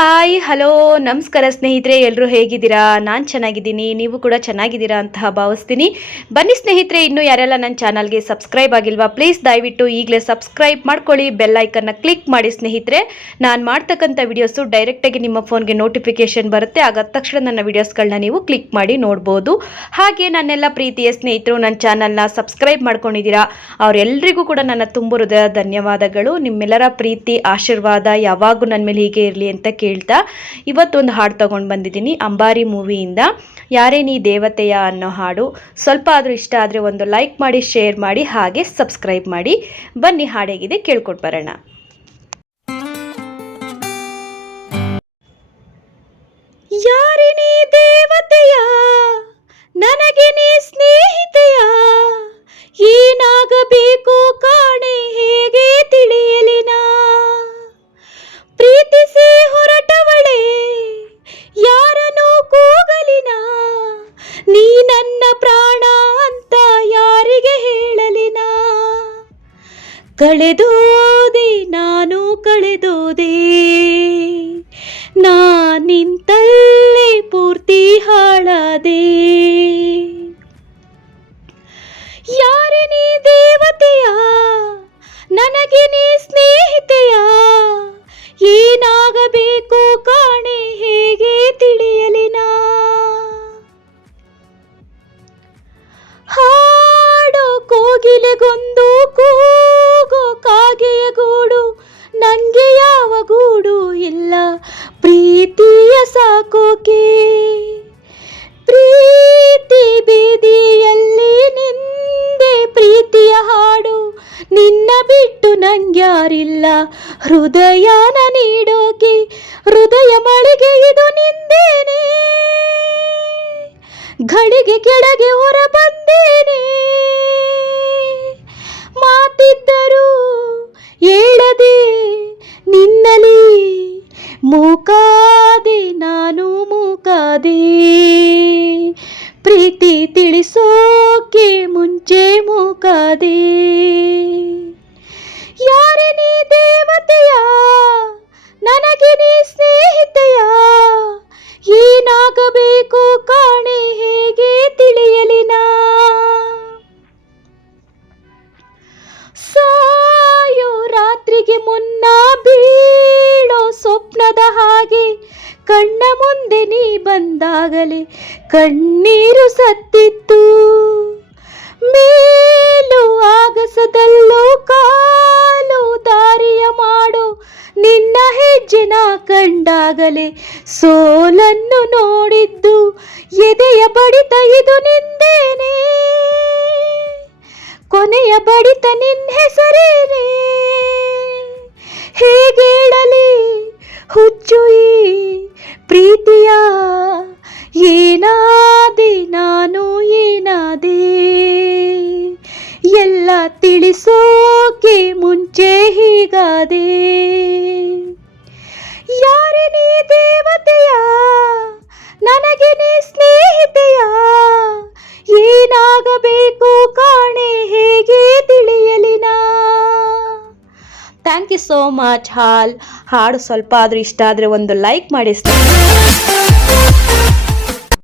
Hi hello ನಮಸ್ಕಾರ ಸ್ನೇಹಿತರೆ, ಎಲ್ಲರೂ ಹೇಗಿದ್ದೀರಾ? ನಾನು ಚೆನ್ನಾಗಿದ್ದೀನಿ, ನೀವು ಕೂಡ ಚೆನ್ನಾಗಿದ್ದೀರಾ ಅಂತ ಭಾವಿಸ್ತೀನಿ. ಬನ್ನಿ ಸ್ನೇಹಿತರೆ, ಇನ್ನೂ ಯಾರೆಲ್ಲ ನನ್ನ ಚಾನಲ್ಗೆ ಸಬ್ಸ್ಕ್ರೈಬ್ ಆಗಿಲ್ವಾ, ಪ್ಲೀಸ್ ದಯವಿಟ್ಟು ಈಗಲೇ ಸಬ್ಸ್ಕ್ರೈಬ್ ಮಾಡ್ಕೊಳ್ಳಿ, ಬೆಲ್ ಐಕನ್ನ ಕ್ಲಿಕ್ ಮಾಡಿ ಸ್ನೇಹಿತರೆ. ನಾನು ಮಾಡ್ತಕ್ಕಂಥ ವಿಡಿಯೋಸು ಡೈರೆಕ್ಟಾಗಿ ನಿಮ್ಮ ಫೋನ್ಗೆ ನೋಟಿಫಿಕೇಶನ್ ಬರುತ್ತೆ, ಆಗ ತಕ್ಷಣ ನನ್ನ ವಿಡಿಯೋಸ್ಗಳನ್ನ ನೀವು ಕ್ಲಿಕ್ ಮಾಡಿ ನೋಡ್ಬೋದು. ಹಾಗೆ ನನ್ನೆಲ್ಲ ಪ್ರೀತಿಯ ಸ್ನೇಹಿತರು ನನ್ನ ಚಾನಲ್ನ ಸಬ್ಸ್ಕ್ರೈಬ್ ಮಾಡ್ಕೊಂಡಿದ್ದೀರಾ, ಅವರೆಲ್ಲರಿಗೂ ಕೂಡ ನನ್ನ ತುಂಬ ಹೃದಯ ಧನ್ಯವಾದಗಳು. ನಿಮ್ಮೆಲ್ಲರ ಪ್ರೀತಿ ಆಶೀರ್ವಾದ ಯಾವಾಗೂ ನನ್ನ ಮೇಲೆ ಹೀಗೆ ಇರಲಿ ಅಂತ ಕೇಳ್ತಾ ಇವತ್ತೊಂದು ಹಾಡು ತಗೊಂಡು ಬಂದಿದ್ದೀನಿ. ಅಂಬಾರಿ ಮೂವಿಯಿಂದ ಯಾರೇ ನೀ ದೇವತೆಯ ಅನ್ನೋ ಹಾಡು. ಸ್ವಲ್ಪ ಆದರೂ ಇಷ್ಟ ಆದರೆ ಒಂದು ಲೈಕ್ ಮಾಡಿ, ಶೇರ್ ಮಾಡಿ, ಹಾಗೆ ಸಬ್ಸ್ಕ್ರೈಬ್ ಮಾಡಿ. ಬನ್ನಿ ಹಾಡೇಗಿದೆ ಕೇಳ್ಕೊಟ್ಟು ಬರೋಣ. ಯಾರೇ ನೀ ದೇವತೆಯ, ನನಗೆ ನೀ ಸ್ನೇಹಿತೆಯ, ಏನಾಗಬೇಕು ಕಾಣೆ ಹೇಗೆ ತಿಳಿಯಲಿನ, ಪ್ರೀತಿಸಿ ಹೊರಟವಳೆ ಯಾರನ್ನು ಕೂಗಲಿನ, ನೀ ನನ್ನ ಪ್ರಾಣ ಅಂತ ಯಾರಿಗೆ ಹೇಳಲಿನ, ಕಳೆದೋದೆ ನಾನು ಕಳೆದೋದೆ, ನಾ ನಿಂತಲ್ಲೇ ಪೂರ್ತಿ ಹಾಳಾದೆ. ಯಾರೇ ನೀ ದೇವತೆಯ, ನನಗೆ ನೀ ಸ್ನೇಹಿತೆಯ, ಏನಾಗಬೇಕು ಕಾಣೆ ಹೇಗೆ ತಿಳಿಯಲಿನ, ಹಾಡೋ ಕೋಗಿಲೆಗೊಂದು ಕೂಗೋ ಕಾಗೆಯ ಗೂಡು, ನನಗೆ ಯಾವ ಗೂಡು ಇಲ್ಲ ಪ್ರೀತಿಯ ಸಾಕೋಕೆ, ಪ್ರೀತಿ ಬೀದಿಯಲ್ಲಿ ನಿಂದೆ ಪ್ರೀತಿಯ ಹಾಡು, ನಿನ್ನ ಬಿಟ್ಟು ನಂಗ್ಯಾರಿಲ್ಲ ಹೃದಯನ ನೀಡೋಕೆ, ಹೃದಯ ಮಳೆಗೆ ಇದು ನಿಂದೇನೆ, ಘಳಿಗೆ ಕೆಳಗೆ ಹೊರ ಬಂದೇನೆ, ಮಾತಿದ್ದರೂ ಹೇಳದೆ ನಿನ್ನಲಿ ಮೂಕಾದೆ ನಾನು ಮೂಕಾದೆ, ಪ್ರೀತಿ ತಿಳಿಸೋಕೆ ಮುಂಚೆ ಮೂಕಾದೆ. ಯಾರೇ ನೀ ದೇವತೆಯ, ನನಗೆ ನೀ ಸ್ನೇಹಿತೆಯ, ಏನಾಗಬೇಕು ಕಾಣೆ ಹೇಗೆ ತಿಳಿಯಲಿನ, ಸಾಯೋ ರಾತ್ರಿಗೆ ಮುನ್ನ ಬೀಳೋ ಸ್ವಪ್ನದ ಹಾಗೆ, ಕಣ್ಣ ಮುಂದೆ ನೀ ಬಂದಾಗಲೇ ಕಣ್ಣೀರು ಸತ್ತಿತ್ತು, ಮೇಲು ಆಗಸದಲ್ಲೂ ಕಾಲು ದಾರಿಯ ಮಾಡು, ನಿನ್ನ ಹೆಜ್ಜೆನ ಕಂಡಾಗಲೇ ಸೋಲನ್ನು ನೋಡಿದ್ದು, ಎದೆಯ ಬಡಿತ ಇದು ನಿಂದೇನೆ, ಕೊನೆಯ ಬಡಿತ ನಿನ್ನ ಹೆಸರೇನೆ, ಹೇಗೇಳಲಿ ಹುಚ್ಚು ಈ ಪ್ರೀತಿಯ, ಏನಾದೆ ನಾನು ಏನಾದೆ, ಎಲ್ಲ ತಿಳಿಸೋಕೆ ಮುಂಚೆ ಹೀಗಾದೆ. ಯಾರೇ ನೀ ದೇವತೆಯ, ನನಗೆ ನೀ ಸ್ನೇಹಿತೆಯ, ಏನಾಗಬೇಕು ಕಾಣೆ ಹೇಗೆ ತಿಳಿಯಲಿನ. Thank you so much. ಹಾಡು ಸ್ವಲ್ಪ ಆದರೂ ಇಷ್ಟ ಆದರೆ ಒಂದು ಲೈಕ್ ಮಾಡಿ ಸ್ನೇಹಿತರೆ.